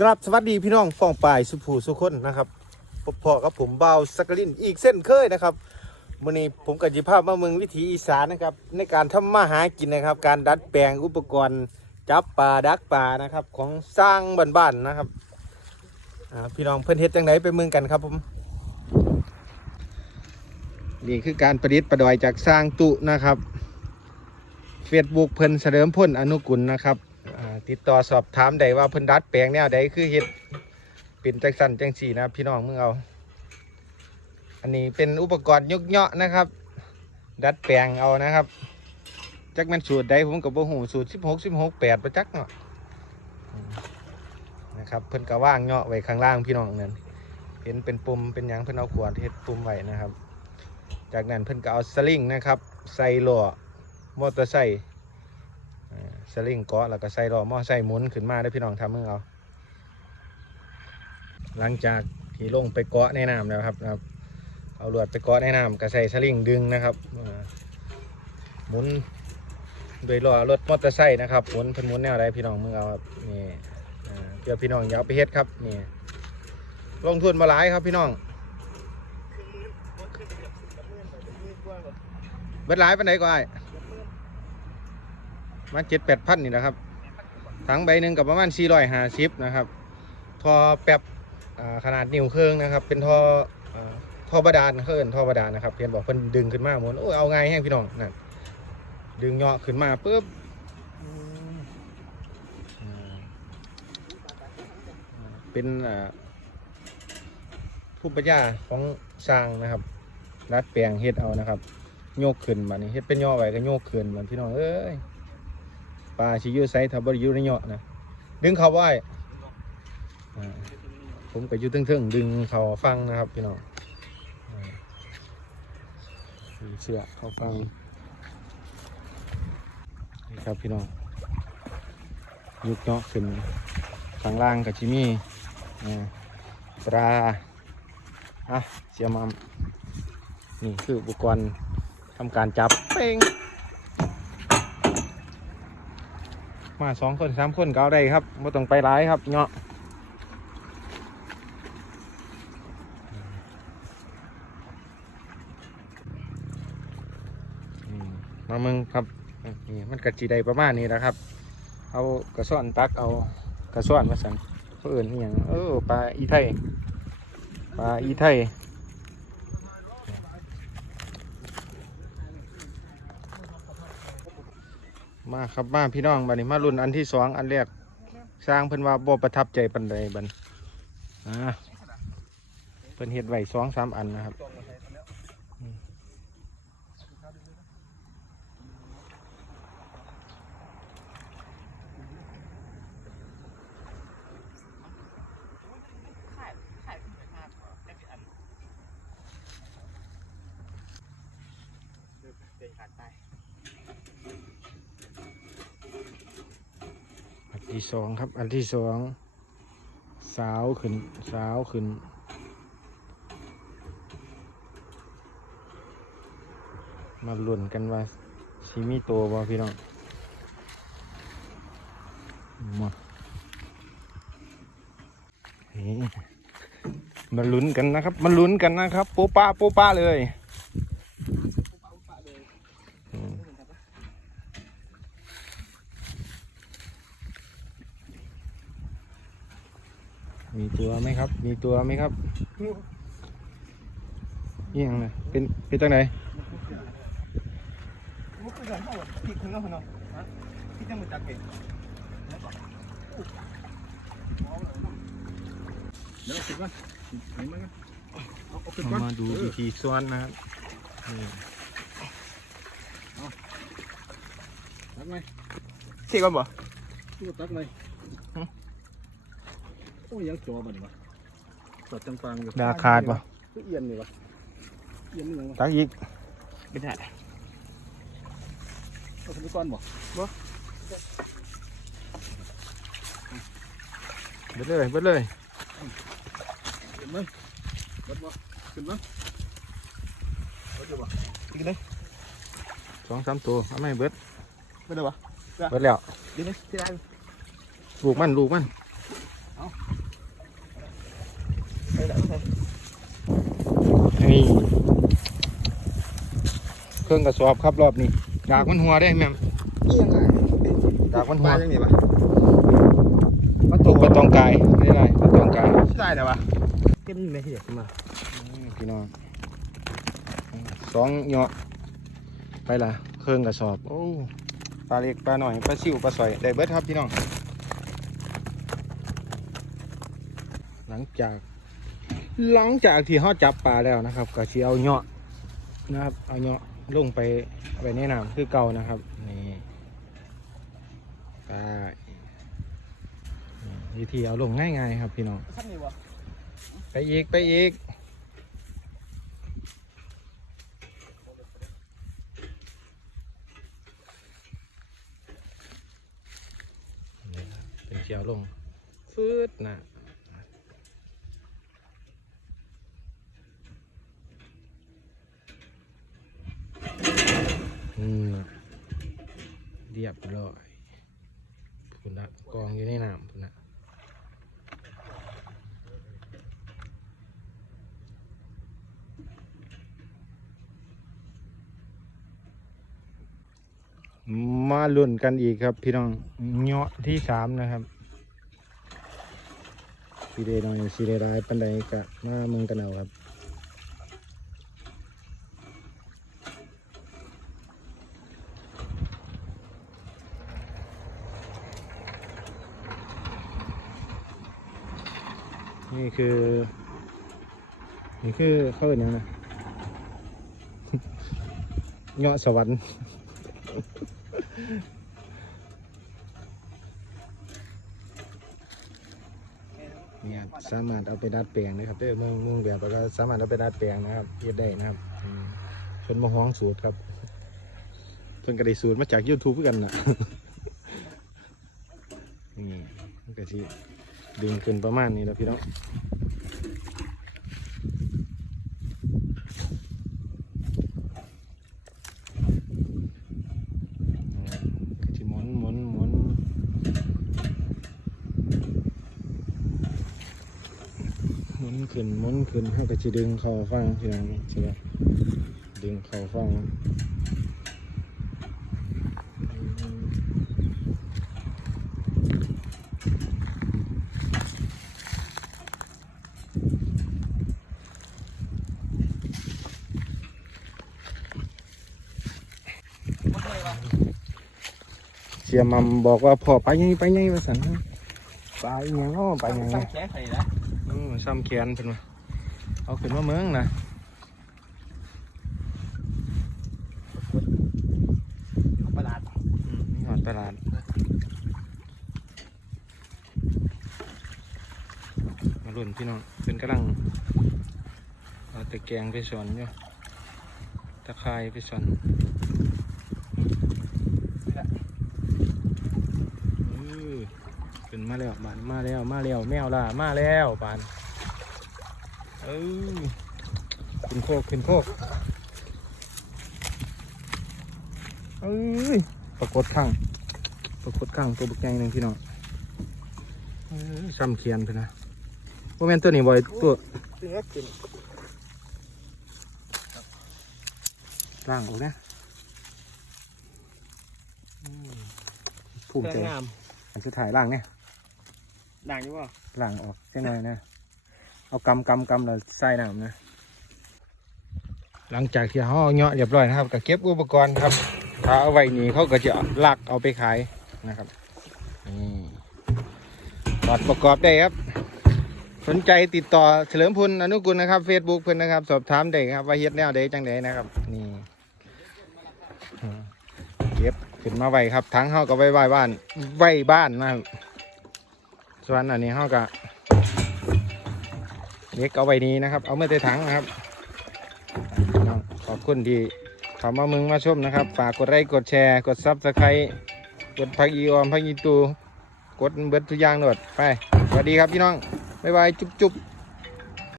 กราบสวัสดีพี่น้องฟองปลายสุภูสุคนนะครับพบพอกับผมเบาสักลินอีกเส้นเคยนะครับวันนี้ผมกับจิภาพมาเมืองวิถีอีสานนะครับ ในการทำมาหากินนะครับ การดัดแปลงอุปกรณ์จับปลาดักปลานะครับ ของสร้างบ้านๆนะครับพี่น้องเพื่อนเฮ็ดจังไดไปเมืองกันครับผมนี่คือการประดิษฐ์ประดอยจากสร้างตุนะครับเฟซบุ๊กเพิ่นเสริมพ้นอนุกุลนะครับ ติดต่อสอบถามได้ว่าเพิ่นดัดแปลงแนวใดคือเฮ็ดเป็นจังสันจังสีนะครับพี่น้องมึงเอา อันนี้เป็นอุปกรณ์ยกเหาะนะครับ ดัดแปลงเอานะครับจักแมนสูตรใดผมก็บ่ฮู้สูตร16 16 8ปดประจักเนาะนะครับเพิ่นก็ว่างเหาะไว้ข้างล่างพี่น้องนั่นเห็นเป็นปุ่มเป็นยังเพิ่นเอาขวดเฮ็ดปุ่มไว้นะครับ จากนั้นเพิ่นก็เอาสลิงนะครับ ใส่ล้อมอเตอร์ไซค์ สลิงเกาะแล้วก็ใส่ล้อมอใส่หมุนขึ้นมาได้พี่น้องทำมึงเอา หลังจากที่ลงไปเกาะในน้ำแล้วครับนะครับ เอาลวดไปเกาะในน้ำก็ใส่สลิงดึงนะครับหมุนโดยล้อรถมอเตอร์ไซค์นะครับหมุนพิ่นหมุนแนวใดพี่น้องมึงเอาครับนี่อ่าเพื่อพี่น้องอย่าเอาไปเฮ็ดครับนี่ลงทุนมาหลายครับพี่น้องเบิดหลายปานใดก็ไอ้ มาเจ็ดแปดพันนี่นะครับ ถังใบหนึ่งกับประมาณสี่ร้อยห้าสิบนะครับ ทอแป๊บขนาดนิ้วเครื่องนะครับ เป็นทออท่อบาดาลเขาเอินท่อบาดาลนะครับเพียนบอกเพิ่นดึงขึ้นมาหมุนโอ้เอาไงแห้งพี่น้องนั่นดึงเหาะขึ้นมาปุ๊บเป็นผู้ปัญญาของสร้างนะครับรัดแปลงเฮ็ดเอานะครับ โยกขึ้นมานี่เฮ็ดเป็นย่อไว้ก็โยกขึ้นมันพี่น้องเอ้ย ลาชิยูไซถ้าบ่ได้อยู่ในเหยาะนะดึงเขาไว้ผมก็อยู่เทึ่งๆดึงเขาฟังนะครับพี่น้องเชือกเขาฟังนี่ครับพี่น้องยุกเหาะขึ้นข้างล่างกับชิมี่อ่าปลาอะเสียมามนี่คืออุปกรณ์ทำการจับเป้ง มาสองคนสามคนก็เอาได้ครับไม่ต้องไปร้ายครับเนาะอืมมามึงครับนี่มันกระจีไดประมาณนี้นะครับ เอากระส่อนตักเอากระส่อนมาสั่นเพื่อนอย่างเออปลาอีไทยปลาอีไทย มาครับมาพี่น้องบัดนี้มารุ่นอันที่สองอันแรกสร้างเพิ่นว่าบ่ประทับใจปันใดบันอ่าเพิ่นเฮ็ดไว้สองสามอันนะครับอืมอัน ที่สองครับ อันที่สองสาวขึ้นสาวขึ้น มาลุนกันว่าชิมีโตวบ่พี่น้องมามาลุ้นกันนะครับ มาลุ้นกันนะครับ โป๊ะป้าโป๊ะป้าเลย มีตัวไหมครับ มีตัวไหมครับเอี่ยงนะเป็นเป็นจังไหนมุกไปก่อนเขาพี่คุณเนาะคุณเนาะพี่จะมือจักเก่งเดี๋ยวขึ้นก่อนเห็นไหมกันเอาขึ้นก่อนมาดูวิธีซ้อนนะครับนี่ตักไหมเสียก่อนบ่ตู้ตักไหมโอ้ยยังจอมันวะตัดจังปังอยู่ดาขาดบ่ก็เอียนนี่วะเอียนนี่ยังวะตักอีกไม่ได้เอาขึ้นไปก่อนบ่เบิดเลยเบิดเลยเห็นไหมรถบ่ขึ้นบ่รถอยู่บ่อีกเลยสองสามตัวเอาไม่เบิดไม่ได้บ่เบิดแล้วดีไหมที่ได้ลูกมันลูกมันเอาไปไห นไปนี่เครื่องกระสอบครับรอบนี้ดากมันหัวได้แม่มนี่ยังไงดากมันหัวมายังไงวะมันตกปลาตองกายไม่ได้ปลาตองกายใช่แต่วะเก็บไม่เหี้ยมาอืมพี่น้องสองเหยาะไปละเครื่องกระสอบโอ้ปลาเล็กปลาหน่อยปลาซิวปลาสอยได้เบิดครับพี่น้อง หลังจาก หลังจากที่เขาจับปลาแล้วนะครับ ก็สิเอาเหยาะนะครับ เอาเหยาะลงไปไว้ในน้ำคือเก่านะครับนี่ไปนี่วิธีเอาลงง่ายๆครับพี่น้องสั้นนี่วะไปอีกไปอีกนี่ครับเป็นเจียวลงฟืดนะอืม เรียบร้อยพุ่นละกองอยู่ในน้ำพุ่นละมาลุ้นกันอีกครับ พี่น้องเงาะที่สามนะครับสีเดน่อยสีเดร้ายปันใดกะมาเมืองกันเอาครับ นี่คือ นี่คือเขาเอ่นยังนะเงาะสวรรค์เนี่ยสามารถเอาไปดัดแปลงนะครับเด้อมืองเมืองแบบแล้วก็สามารถเอาไปดัดแปลงนะครับเฮ็ดได้นะครับชนมาฮ้องสูตรครับเพิ่นก็ได้สูตรมาจาก YouTube คือกันน่ะนี่มันก็สิ ดึงขึ้นประมาณนี้แล้วพี่น้องอืมก็สิหมุนหมุนหมุนหมุนขึ้นมุนขึ้นเขาก็จะดึงเข่าฟังพี่น้องใช่ไหมดึงเข่าฟัง สียมัมบอกว่าพอไปยังไปยังมาสั่นไปยังอ้อไปยังสั้นแขนใส่ละอืมซ้ำแขนเป็นว่าเอาขึ้นมาเมืองนะประหลาดอืมนี่หอดตลาดมาลุ่นพี่น้องเป็นกำลังเอาตะแกรงไปสอนอยู่ตะไคร้ไปสอนเออขึ้น มาแล้วบานมาแล้วมาแล้วแมวล่ะมาแล้วบานเออขึ้นโคกขึ้นโคกเอ้ยปรากฏข้างปรากฏข้างตัวบุกใหญ่หนึ่งพี่น้องเอ้ยซ้ำเคียนเพิ่นนะว่าแม่นตัวนี้บ่อยตัวเสือกินล่างออกนะอืมภูมิเสืใจองามอันสุดท้ายล่างเนี่ย ด่างอยู่ป่ะล่างออกจังหน่อยนะ เอากำกำกำแล้วใส่น้ำนะ หลังจากที่เขาเอาเงาะเรียบร้อยนะครับก็เก็บอุปกรณ์ครับถ้าเอาไว้นี่เขาก็จะลักเอาไปขายนะครับนี่ถอดประกอบได้ครับ สนใจติดต่อเฉลิมพลอนุกุลนะครับเฟซบุ๊กเพิ่อนนะครับ สอบถามได้ครับว่าเฮ็ดแนวใดจังใดนะครับ นี่เก็บขึ้นมาไว้ครับทั้งเฮาก็ไว้ไว้บ้านไว้บ้านนะครับ ส่วนอันนี้เขาก็เล็กเอาไว้นี้นะครับ เอาเมื่อใส่ถังนะครับน้องขอบคุณที่เข้ามามึงมาชมนะครับ ฝากกดไลค์กดแชร์กดซับสไครต์กดพักอีออมพักอีตู กดเบิร์ดทุกอย่างโดดไปสวัสดีครับพี่น้อง บ๊ายบาย จุ๊บจุ๊บ